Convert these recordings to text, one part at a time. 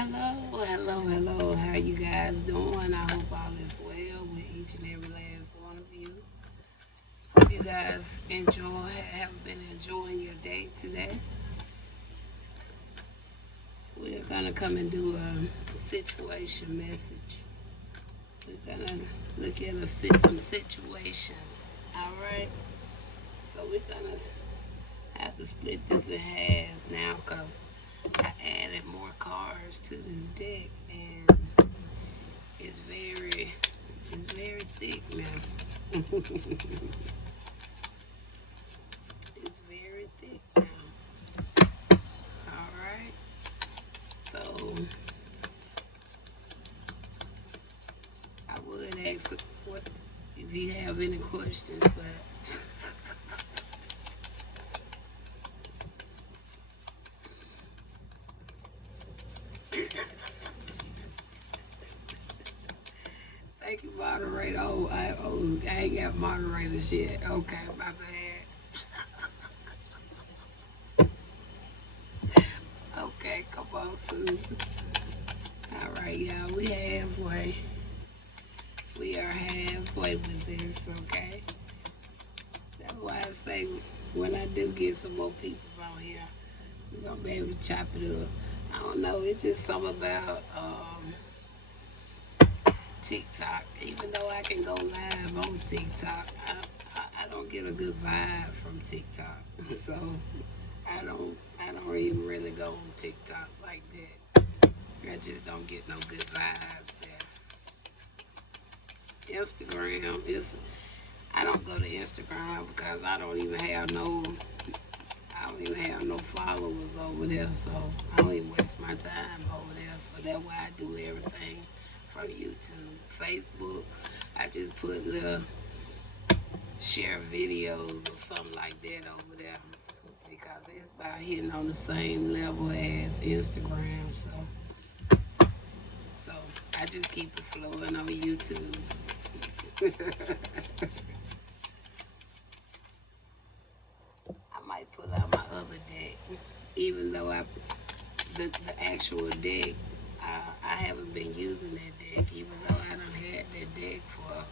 Hello, hello, hello. How you guys doing? I hope all is well with each and every last one of you. Hope you guys have been enjoying your day today. We're gonna come and do a situation message. We're gonna look at some situations. All right. So we're gonna have to split this in half now because I added more cards to this deck and it's very thick now. It's very thick now. All right. So I would ask what if you have any questions, but thank you, moderator. I ain't got moderators yet. Okay, my bad. Okay, come on, Susan. All right, y'all. We are halfway with this. Okay. That's why I say when I do get some more people on here, we're gonna be able to chop it up. I don't know. It's just something about TikTok. Even though I can go live on TikTok, I don't get a good vibe from TikTok. So I don't even really go on TikTok like that. I just don't get no good vibes there. Instagram is I don't go to Instagram because I don't even have no followers over there, so I don't even waste my time over there. So that's why I do everything from YouTube. Facebook, I just put little share videos or something like that over there because it's about hitting on the same level as Instagram. So I just keep it flowing on YouTube. I might pull out my other deck, even though the actual deck, I haven't been using that deck, even though I done had that deck for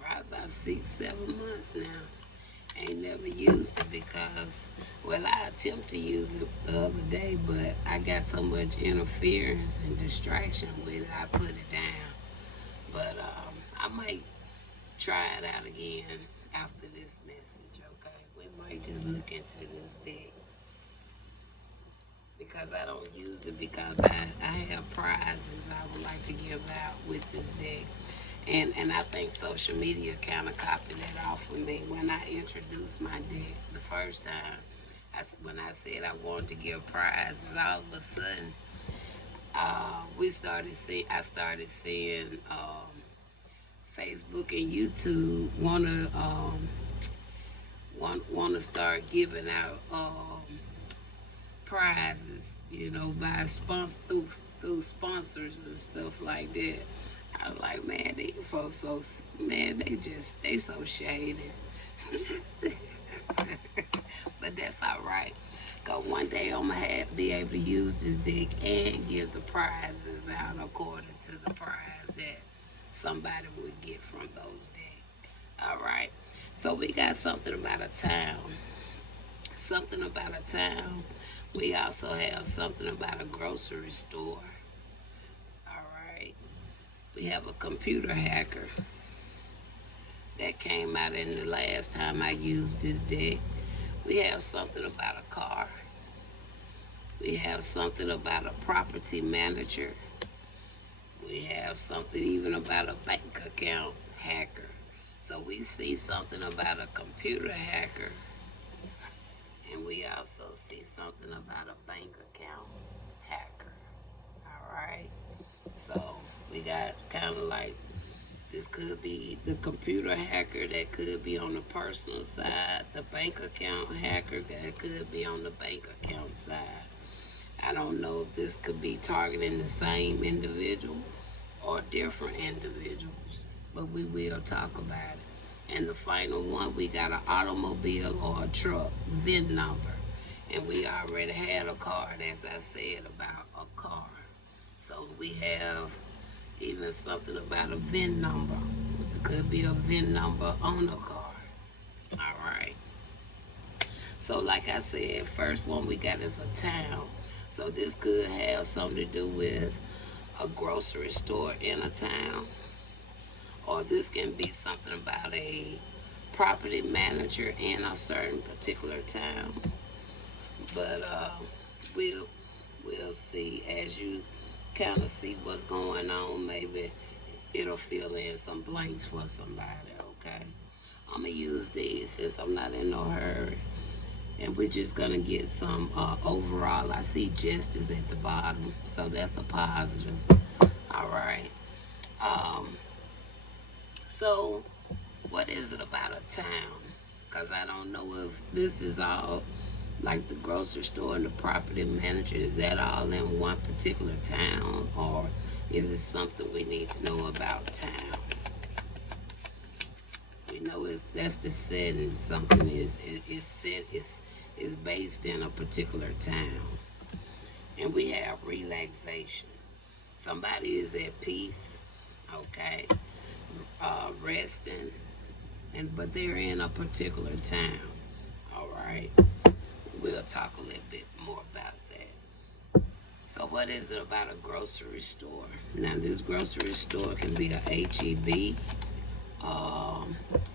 probably about 6, 7 months now. Ain't never used it because, well, I attempted to use it the other day, but I got so much interference and distraction with it, I put it down. But I might try it out again after this message, okay? We might just look into this deck because I don't use it because I have prizes I would like to give out with this deck. And I think social media kind of copied that off of me when I introduced my deck the first time. When I said I wanted to give prizes, all of a sudden, I started seeing Facebook and YouTube want to start giving out prizes, by through sponsors and stuff like that. I was like, man, these folks they so shady. But that's all right. Cause one day I'm gonna be able to use this deck and give the prizes out according to the prize that somebody would get from those decks. All right. So we got something about a town. Something about a town. We also have something about a grocery store. All right. We have a computer hacker that came out in the last time I used this deck. We have something about a car. We have something about a property manager. We have something even about a bank account hacker. So we see something about a computer hacker, and we also see something about a bank account hacker. All right. So we got kind of like this could be the computer hacker that could be on the personal side, the bank account hacker that could be on the bank account side. I don't know if this could be targeting the same individual or different individuals, but we will talk about it. And the final one, we got an automobile or a truck VIN number. And we already had a card, as I said, about a car. So we have even something about a VIN number. It could be a VIN number on the car. All right. So like I said, first one we got is a town. So this could have something to do with a grocery store in a town, or this can be something about a property manager in a certain particular town. But we'll we'll see as you kind of see what's going on. Maybe it'll fill in some blanks for somebody. Okay, I'm gonna use these since I'm not in no hurry, and we're just gonna get some overall. I see justice at the bottom, so that's a positive. All right. Um, so what is it about a town? Because I don't know if this is all like the grocery store and the property manager. Is that all in one particular town, or is it something we need to know about town? We know that's the setting. Something is set is based in a particular town, and we have relaxation. Somebody is at peace, okay, resting, but they're in a particular town. All right, we'll talk a little bit more about that. So what is it about a grocery store? Now this grocery store can be a HEB,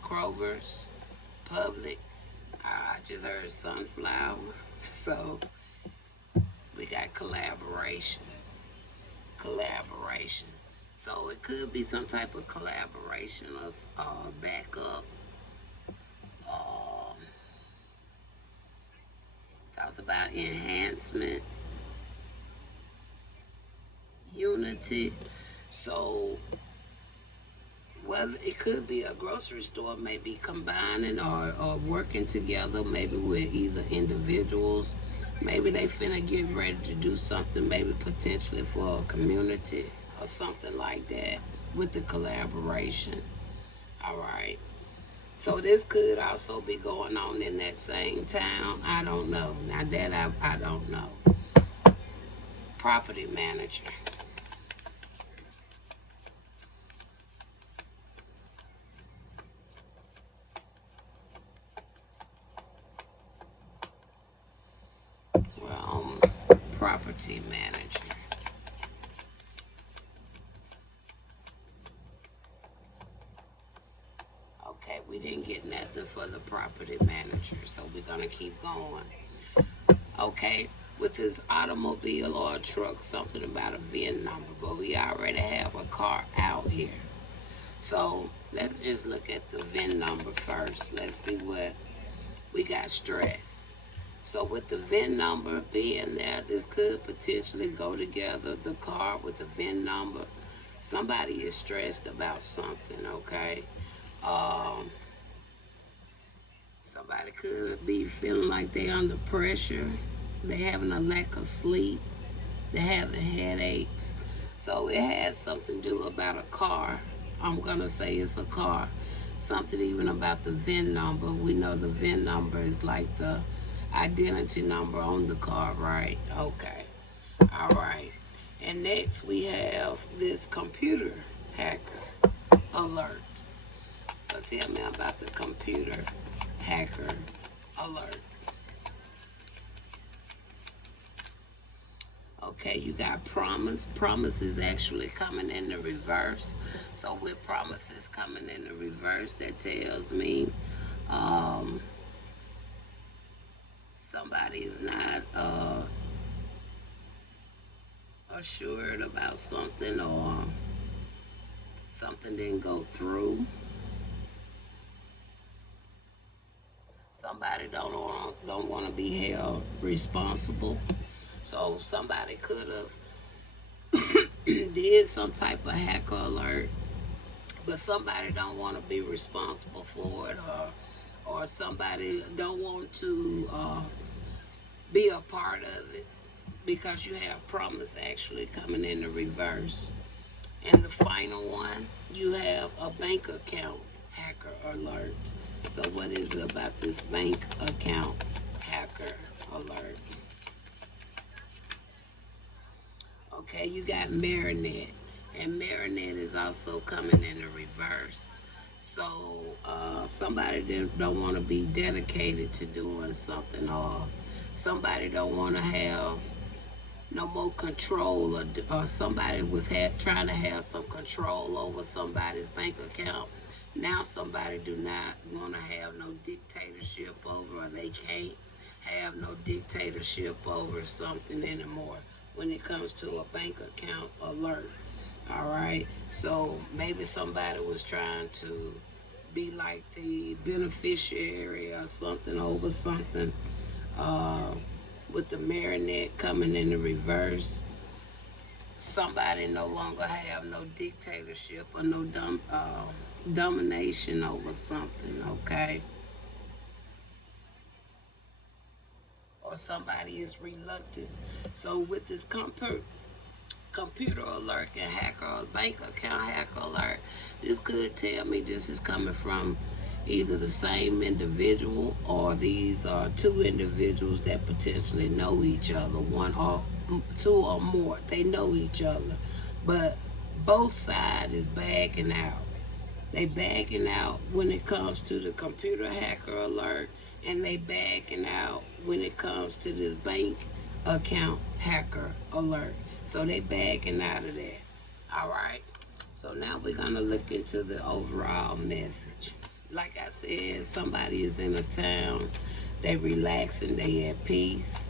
Kroger's, Public. I just heard Sunflower. So we got collaboration. Collaboration. So it could be some type of collaboration or backup. Um, Talks about enhancement, unity. So whether it could be a grocery store, maybe combining or working together, maybe with either individuals. Maybe they finna get ready to do something, maybe potentially for a community or something like that with the collaboration. All right. So this could also be going on in that same town. I don't know. Now that I don't know. Property manager. Well, property manager. Okay, we didn't get nothing for the property manager, so we're gonna keep going. Okay, with this automobile or a truck, something about a VIN number, but we already have a car out here. So let's just look at the VIN number first. Let's see what we got. Stress. So with the VIN number being there, this could potentially go together. The car with the VIN number. Somebody is stressed about something, okay? Um, Somebody could be feeling like they're under pressure. They're having a lack of sleep. They're having headaches. So it has something to do about a car. I'm going to say it's a car. Something even about the VIN number. We know the VIN number is like the identity number on the car, right? Okay. All right. And next we have this computer hacker alert. So tell me about the computer hacker alert. Okay, you got promise. Promise is actually coming in the reverse. So with promises coming in the reverse, that tells me somebody is not assured about something, or something didn't go through. Somebody don't want to be held responsible. So somebody could have did some type of hacker alert, but somebody don't want to be responsible for it, or somebody don't want to be a part of it, because you have promise actually coming in the reverse. And the final one, you have a bank account hacker alert. So what is it about this bank account hacker alert. Okay, you got Marinette, and Marinette is also coming in the reverse. So somebody that don't want to be dedicated to doing something, or somebody don't want to have no more control, or somebody was trying to have some control over somebody's bank account. Now somebody do not want to have no dictatorship over, or they can't have no dictatorship over something anymore when it comes to a bank account alert. All right, so maybe somebody was trying to be like the beneficiary or something over something. uh, with the Marinette coming in the reverse, somebody no longer have no dictatorship or no domination over something, okay? Or somebody is reluctant. So with this computer alert and hacker or bank account hacker alert, this could tell me this is coming from either the same individual, or these are two individuals that potentially know each other, one or two or more. They know each other, but both sides is backing out. They backing out when it comes to the computer hacker alert, and they backing out when it comes to this bank account hacker alert. So they backing out of that. All right. So now we're gonna look into the overall message. Like I said, somebody is in a town, they relaxing, they at peace.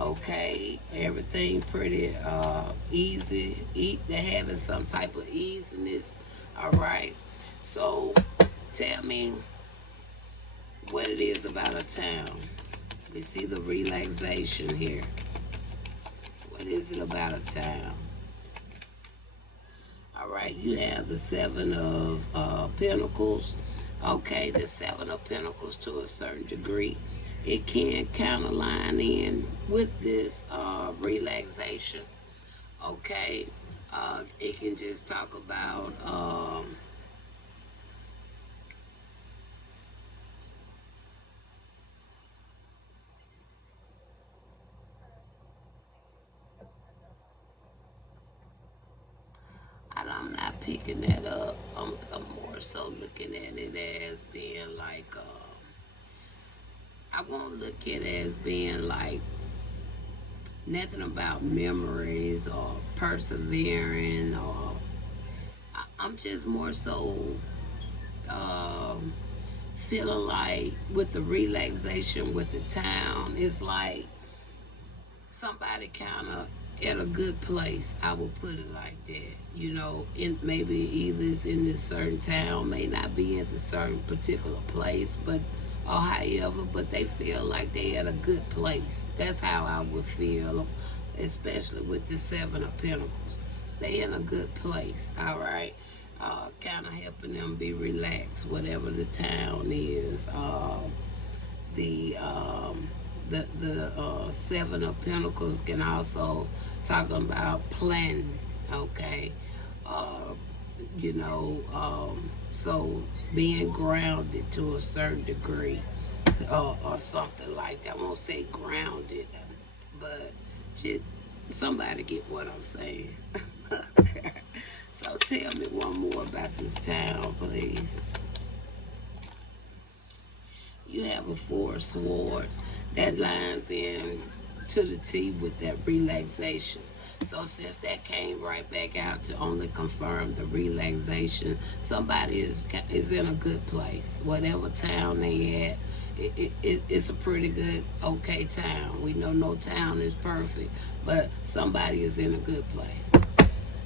Okay, everything pretty easy. They're having some type of easiness. All right. So tell me what it is about a town. We see the relaxation here. What is it about a town? All right, you have the Seven of Pentacles. Okay, the Seven of Pentacles, to a certain degree, it can kind of line in with this relaxation. Okay, it can just talk about I'm not picking that up. I'm more so looking at it as being like, I won't look at it as being like nothing about memories or persevering, or I'm just more so um, feeling like with the relaxation with the town, it's like somebody kind of at a good place. I will put it like that. You know, in maybe either it's in this certain town, may not be at the certain particular place, but or however, but they feel like they at a good place. That's how I would feel, especially with the Seven of Pentacles. They in a good place, all right? Kind of helping them be relaxed, whatever the town is. The Seven of Pentacles can also talk about planning, okay? Uh, so being grounded to a certain degree, or something like that. I won't say grounded, but just somebody get what I'm saying. So tell me one more about this town, please. You have a Four of Swords that lines in to the T with that relaxation. So since that came right back out to only confirm the relaxation, somebody is in a good place. Whatever town they at, it's a pretty good, okay town. We know no town is perfect, but somebody is in a good place.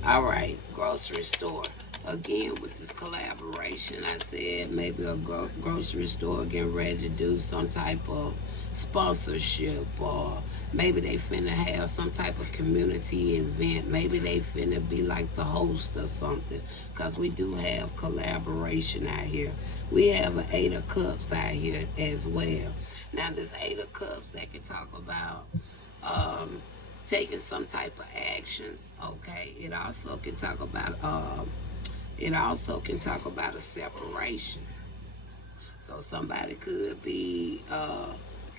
All right, grocery store. Again, with this collaboration, I said maybe a grocery store getting ready to do some type of sponsorship, or maybe they finna have some type of community event. Maybe they finna be like the host or something, because we do have collaboration out here. We have an Eight of Cups out here as well. Now, this Eight of Cups, they can talk about taking some type of actions. Okay, it also can talk about a separation. So somebody could be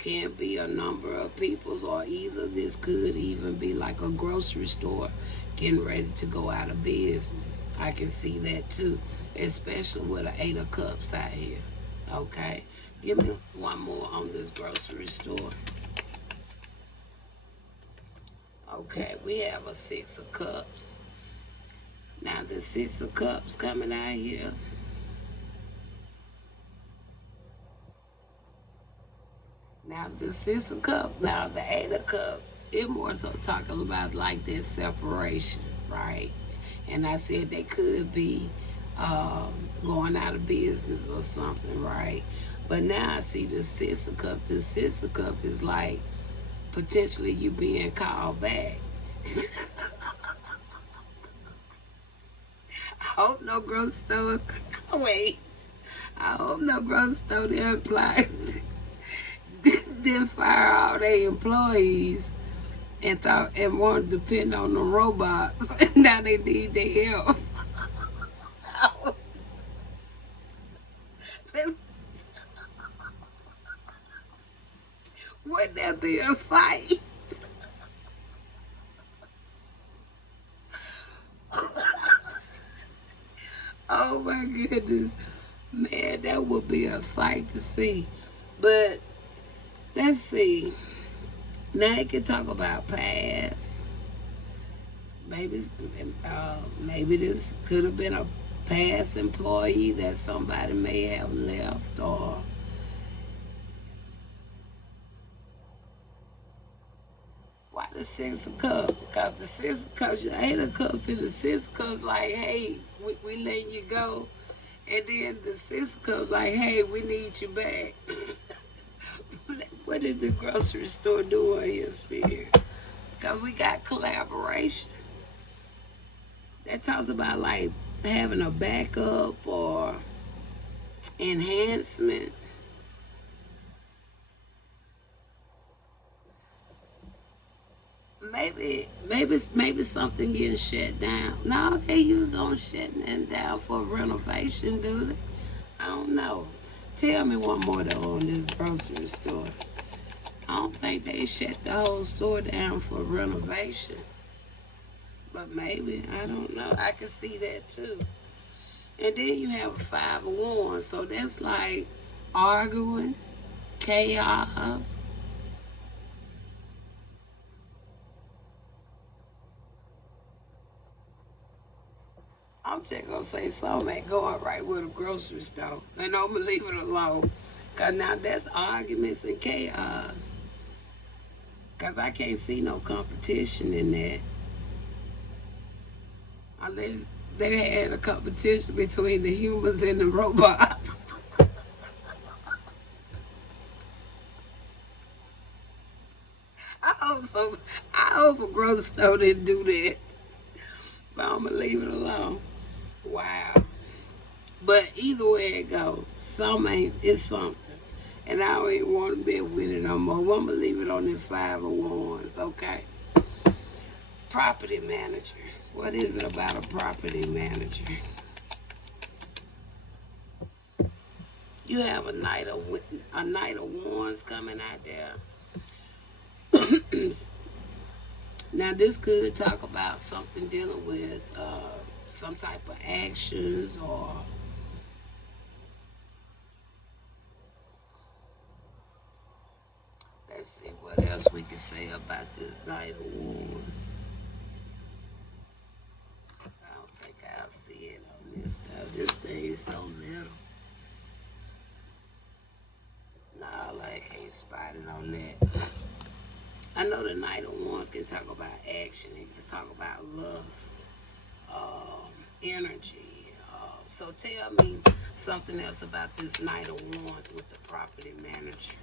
can be a number of people's, or either this could even be like a grocery store getting ready to go out of business. I can see that too, especially with an 8 of cups out here. Okay, give me one more on this grocery store. Okay, we have a 6 of cups. Now the 6 of cups coming out here. Now the 6 of cups, now the 8 of cups, it more so talking about like this separation, right? And I said they could be going out of business or something, right? But now I see the 6 of cups. The 6 of cups is like potentially you being called back. I hope no grocery store. Wait. I hope no grocery store there apply. Didn't fire all their employees and thought and wanted to depend on the robots. Now they need their help. Wouldn't that be a sight? Oh my goodness. Man, that would be a sight to see. But let's see. Now you can talk about past. Maybe, maybe this could have been a past employee that somebody may have left, or why the 6 of cups? Because the 6 of cups, your 8 of cups, and the 6 of cups like, hey, we letting you go. And then the 6 of cups like, hey, we need you back. What is the grocery store doing here, Spirit? Because we got collaboration. That talks about like having a backup or enhancement. Maybe something getting shut down. No, they usually don't shut nothing down for renovation, do they? I don't know. Tell me one more though on this grocery store. I don't think they shut the whole store down for renovation. But maybe, I don't know. I can see that too. And then you have a 5 of Wands. So that's like arguing, chaos. I'm just gonna say something ain't going right with a grocery store. And I'm gonna leave it alone. Cause now that's arguments and chaos. Cause I can't see no competition in that. Unless they had a competition between the humans and the robots. I hope so. I hope a grocery store didn't do that. But I'm gonna leave it alone. Wow. But either way it goes, it's something. And I don't even want to be with it no more. I'm gonna leave it on the 5 of Wands, okay? Property manager. What is it about a property manager? You have a Knight of Wands coming out there. Now this could talk about something dealing with some type of actions, or let's see what else we can say about this Knight of Wands. I don't think I'll see it on this stuff. This thing is so little. Nah, I can't spot it on that. I know the Knight of Wands can talk about action. It can talk about lust, energy. So tell me something else about this Knight of Wands with the property manager.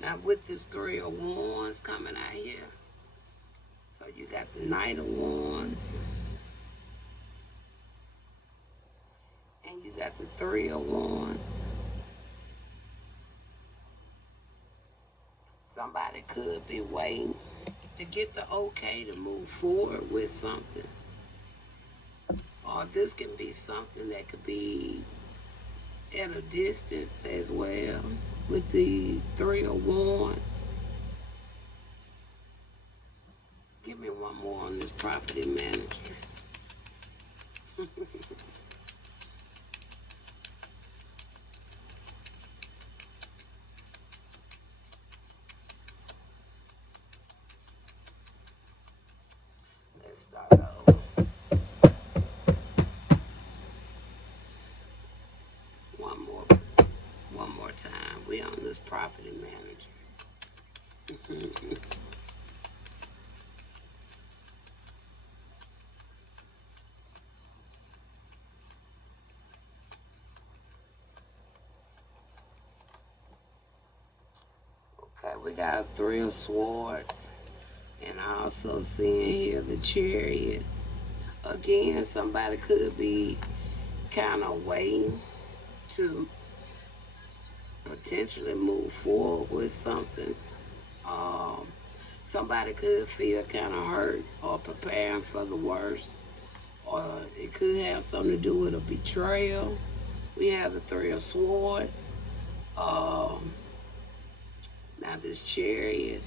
Now with this 3 of Wands coming out here, so you got the Knight of Wands, and you got the 3 of Wands. Somebody could be waiting to get the okay to move forward with something. Or this can be something that could be at a distance as well with the three of wands. Give me one more on this property manager. Let's start over. One more time. We on this property manager. Okay, we got a three of swords. And I also seeing here the chariot. Again, somebody could be kind of waiting to potentially move forward with something. Somebody could feel kind of hurt or preparing for the worst. Or it could have something to do with a betrayal. We have the three of swords. Now this chariot.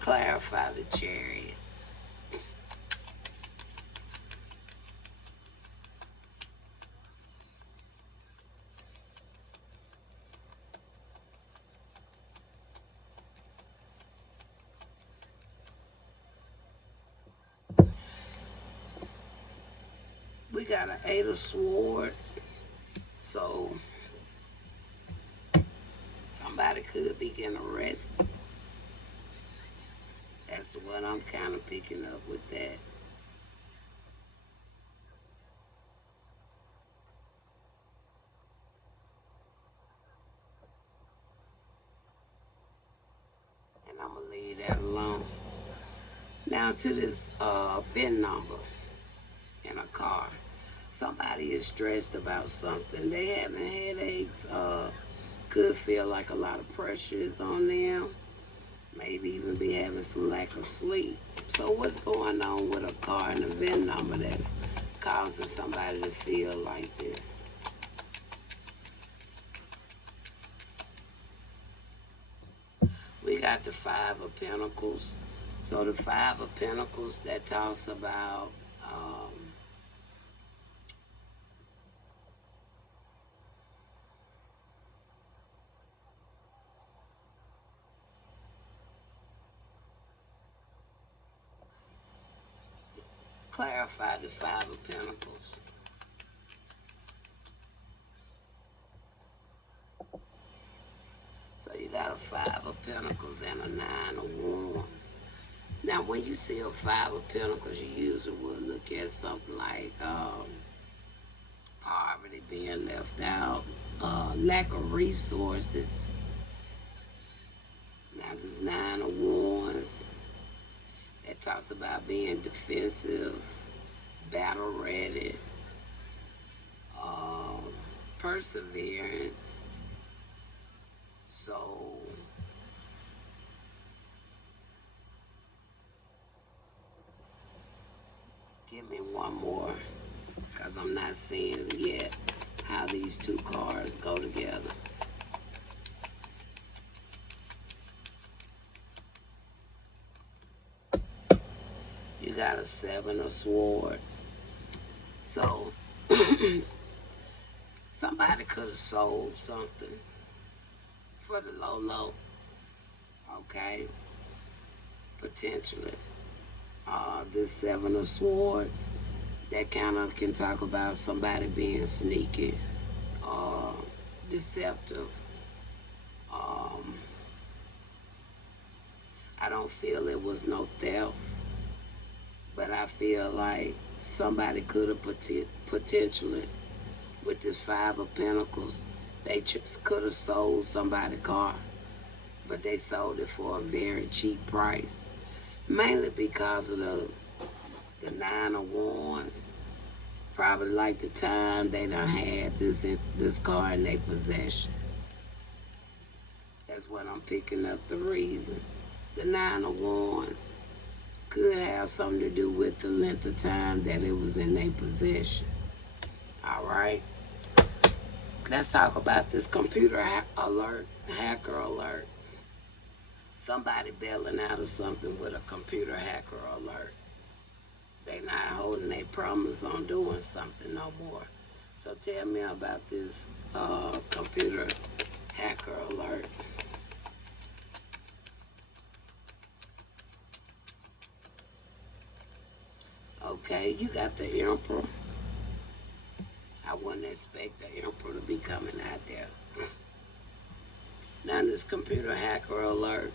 Clarify the chariot. We got an eight of swords. So somebody could be getting arrested. That's what I'm kind of picking up with that. And I'm going to leave that alone. Now to this VIN number in a car. Somebody is stressed about something. They having headaches. Could feel like a lot of pressure is on them. Maybe even be having some lack of sleep. So what's going on with a car and a VIN number that's causing somebody to feel like this? We got the Five of Pentacles. So the Five of Pentacles, that talks about clarify the Five of Pentacles. So you got a Five of Pentacles and a Nine of Wands. Now, when you see a Five of Pentacles, you usually will look at something like poverty, being left out, lack of resources. Now, this Nine of Wands, that talks about being defensive, battle ready, perseverance. So give me one more, because I'm not seeing yet how these two cards go together. You got a Seven of Swords. So somebody could have sold something for the low, okay? Potentially. This Seven of Swords, that kind of can talk about somebody being sneaky, deceptive. I don't feel it was no theft, but I feel like somebody could have potentially, with this Five of Pentacles, they just could have sold somebody a car, but they sold it for a very cheap price, mainly because of the Nine of Wands. Probably like the time they done had this car in their possession. That's what I'm picking up the reason. The Nine of Wands could have something to do with the length of time that it was in their possession. All right. Let's talk about this computer alert, hacker alert. Somebody bailing out of something with a computer hacker alert. They not holding their promise on doing something no more. So tell me about this computer hacker alert. Okay, you got the Emperor. I wouldn't expect the Emperor to be coming out there. Now this computer hacker alert.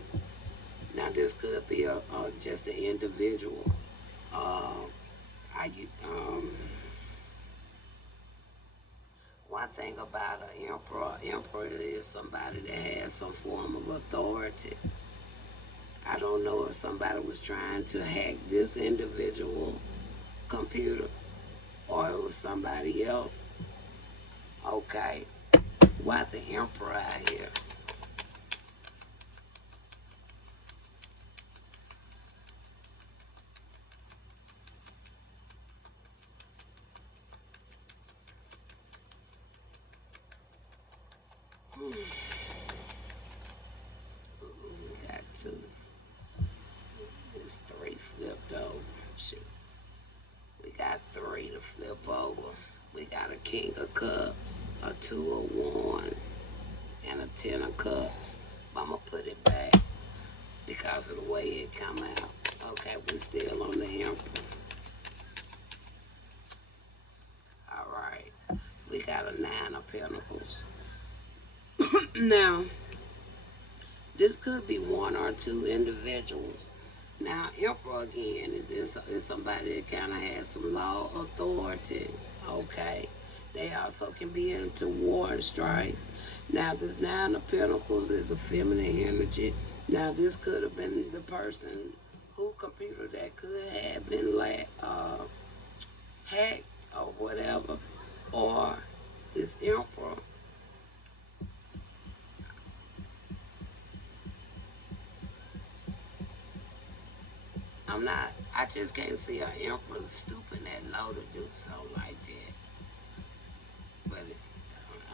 Now this could be just an individual. One thing about an emperor is somebody that has some form of authority. I don't know if somebody was trying to hack this individual computer or it was somebody else. Okay, why the emperor out here? We got two. It's three flipped over. Shoot. We got three to flip over. We got a King of Cups, a Two of Wands, and a Ten of Cups. I'm going to put it back because of the way it come out. Okay, we're still on the Emperor. All right. We got a Nine of Pentacles. Now, this could be one or two individuals. Now, Emperor again is somebody that kind of has some law authority. Okay, they also can be into war and strife. Now, this Nine of Pentacles is a feminine energy. Now, this could have been the person who computer that could have been hacked or whatever, or this Emperor. I just can't see an emperor stooping that low to do something like that. But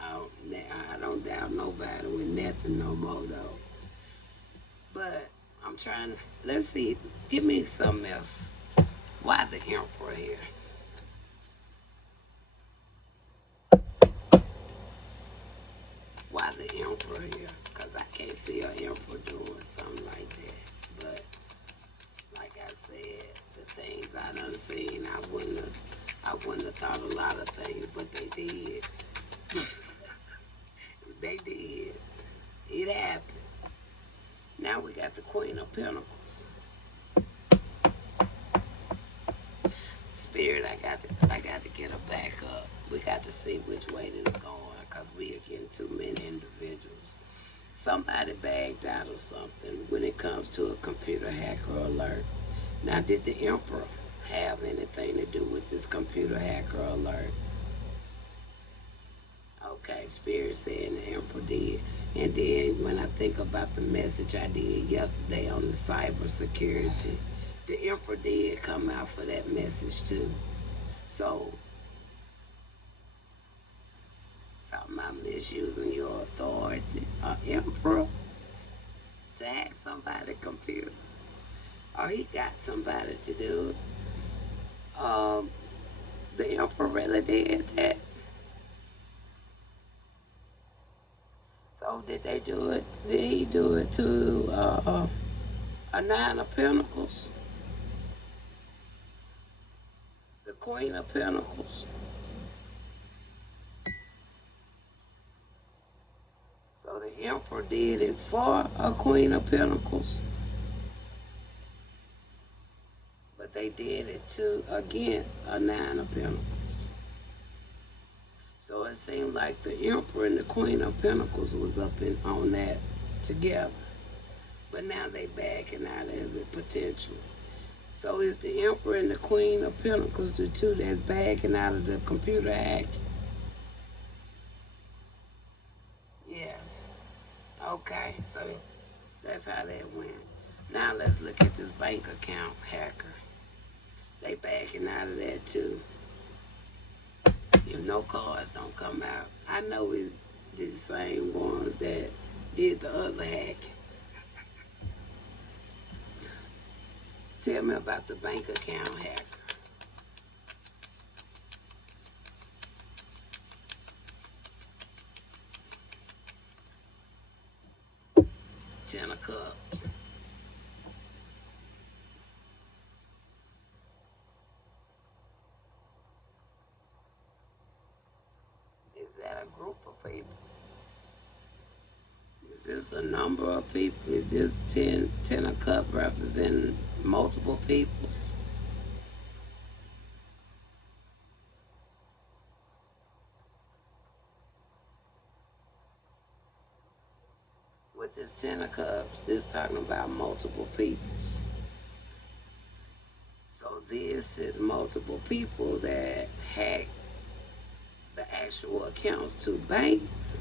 I don't doubt nobody with nothing no more though. But I'm trying to, let's see, give me something else. Why the emperor here? Why the emperor here? Because I can't see an emperor doing something like that. But like I said, the things I done seen, I wouldn't have thought a lot of things, but they did. They did. It happened. Now we got the Queen of Pentacles. Spirit, I got to get her back up. We got to see which way this going, because we are getting too many individuals. Somebody bagged out of something when it comes to a computer hacker alert. Now, did the Emperor have anything to do with this computer hacker alert? Okay, Spirit said the Emperor did. And then when I think about the message I did yesterday on the cyber security, the Emperor did come out for that message too. So, talking about misusing your authority, Emperor, to hack somebody's computer, or he got somebody to do it. The Emperor really did that. So did they do it? Did he do it to a Nine of Pentacles? The Queen of Pentacles? So the Emperor did it for a Queen of Pentacles. But they did it too against a Nine of Pentacles. So it seemed like the Emperor and the Queen of Pentacles was up on that together. But now they backing out of it potentially. So is the Emperor and the Queen of Pentacles the two that's backing out of the computer hacking? Yes. Okay, so that's how that went. Now let's look at this bank account hacker. They backing out of that too. If no cards don't come out, I know it's the same ones that did the other hack. Tell me about the bank account hacker. Ten of Cups. Is that a group of people? Is this a number of people? Is this 10 of Cups representing multiple peoples? With this 10 of Cups, this talking about multiple peoples. So this is multiple people that hacked the actual accounts to banks.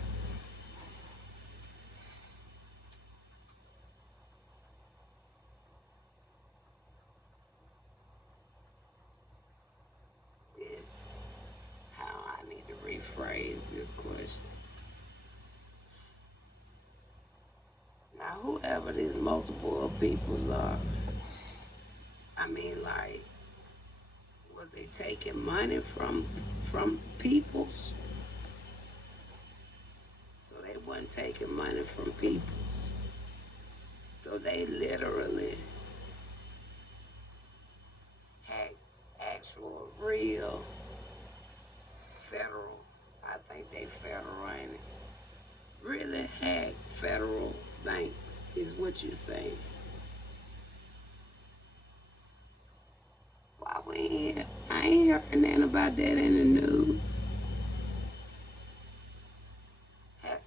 How I need to rephrase this question. Now, whoever these multiple peoples are, I mean, like, was they taking money from peoples? So they wasn't taking money from peoples. So they literally had actual, real, federal, I think they federal, ain't it? Really had federal banks, is what you're saying. Why I ain't heard nothing about that in the news.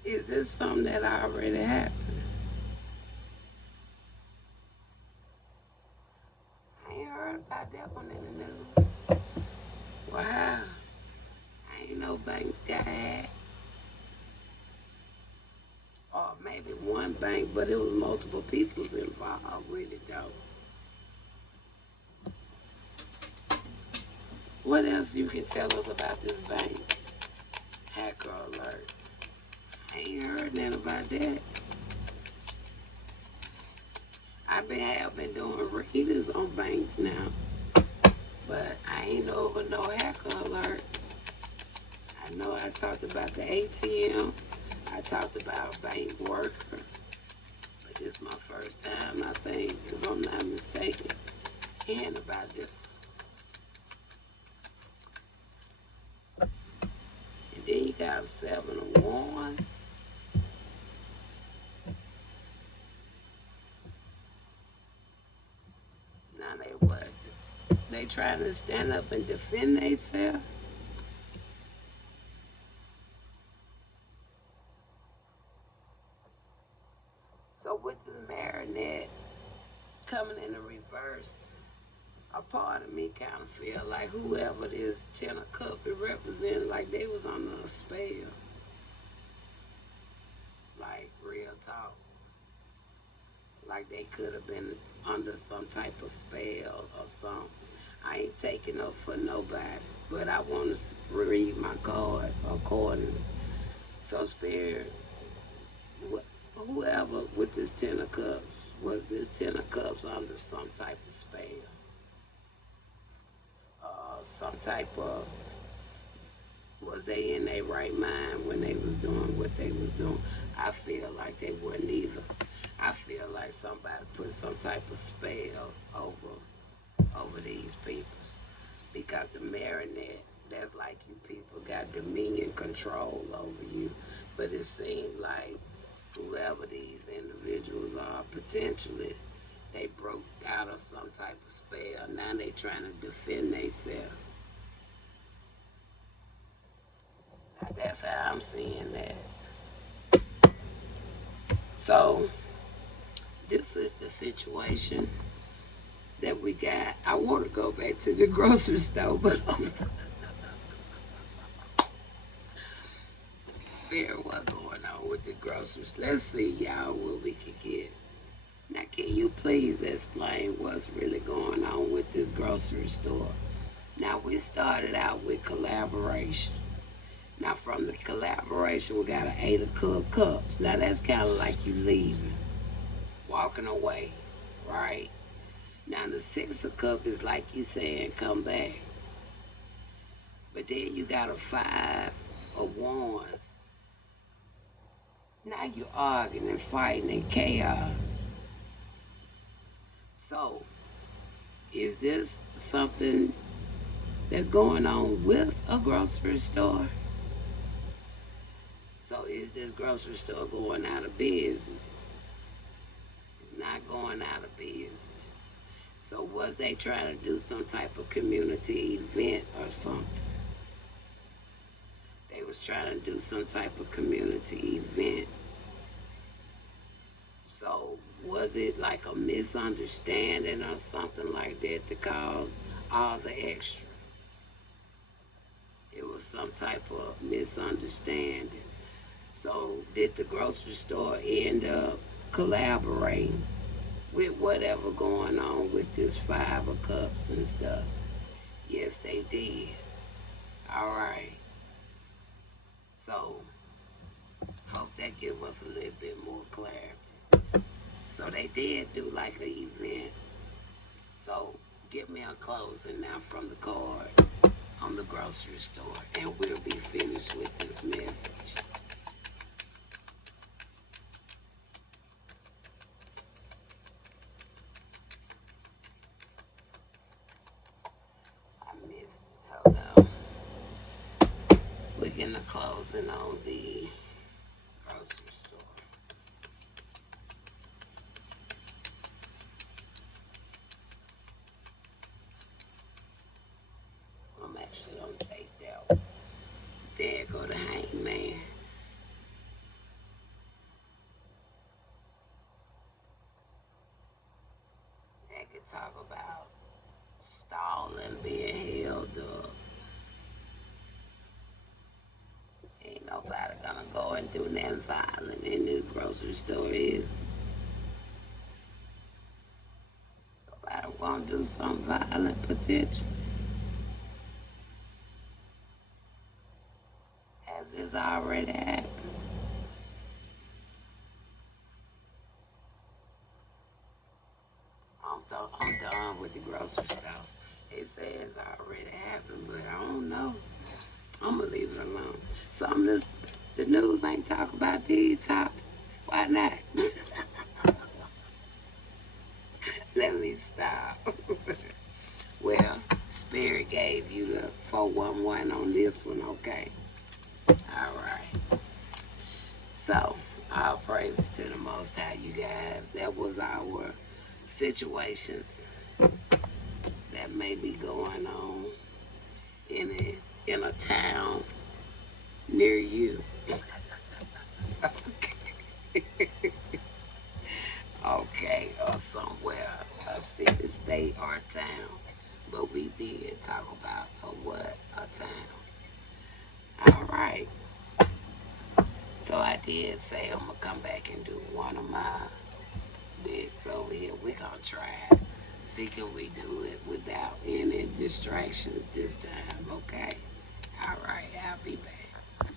Is this something that already happened? I ain't heard about that one in the news. Wow. I ain't know banks got hacked. Or maybe one bank, but it was multiple people's involved with it though. What else you can tell us about this bank? Hacker alert. I ain't heard nothing about that. Have been doing readings on banks now, but I ain't know of no hacker alert. I know I talked about the ATM. I talked about a bank worker, but this is my first time, I think, if I'm not mistaken, hearing about this. And then you got 7 of Wands. Now they what? They trying to stand up and defend themselves? So with this marionette coming in the reverse, a part of me kind of feel like whoever this 10 of Cups, it represents like they was under a spell. Like, real talk. Like they could have been under some type of spell or something. I ain't taking up for nobody, but I want to read my cards accordingly. So, Spirit, whoever with this 10 of Cups, was this 10 of Cups under some type of spell? Some type of, was they in their right mind when they was doing what they was doing? I feel like they weren't either. I feel like somebody put some type of spell over these peoples, because the marionette, that's like you people got dominion control over you, but it seemed like whoever these individuals are, potentially they broke out of some type of spell. Now they trying to defend themselves. That's how I'm seeing that. So this is the situation that we got. I want to go back to the grocery store, but Spirit, what's going on with the groceries? Let's see, y'all, what we can get. Now, can you please explain what's really going on with this grocery store? Now, we started out with collaboration. Now, from the collaboration, we got an 8 of cups. Now, that's kind of like you leaving, walking away, right? Now, the 6 of cups is like you saying, come back. But then you got a 5 of wands. Now you're arguing and fighting in chaos. So, is this something that's going on with a grocery store? So, is this grocery store going out of business? It's not going out of business. So, was they trying to do some type of community event or something? They was trying to do some type of community event. So was it like a misunderstanding or something like that to cause all the extra? It was some type of misunderstanding. So did the grocery store end up collaborating with whatever going on with this 5 of cups and stuff? Yes, they did. All right. So hope that give us a little bit more clarity. So they did do like an event. So give me a closing now from the cards on the grocery store, and we'll be finished with this message. I missed it. Hold on. We're getting a closing on the grocery store. I'm actually gonna take that one. There go the hangman. They could talk about stalling, being held up. Ain't nobody gonna go and do nothing violent in this grocery store, is somebody gonna do something violent potentially? Has this already happened? I'm done with the grocery store. It says already happened, but I don't know. I'm gonna leave it alone. The news ain't talk about these topics. Why not? Let me stop. Well, Spirit gave you the 411 on this one, okay? All right. So, all praises to the Most High, you guys. That was our situations that may be going on in a town near you. Okay, or somewhere, a city, state, or town. But we did talk about a town. All right. So I did say I'm gonna come back and do one of my bits over here. We're gonna try. See, can we do it without any distractions this time? Okay. All right. I'll be back.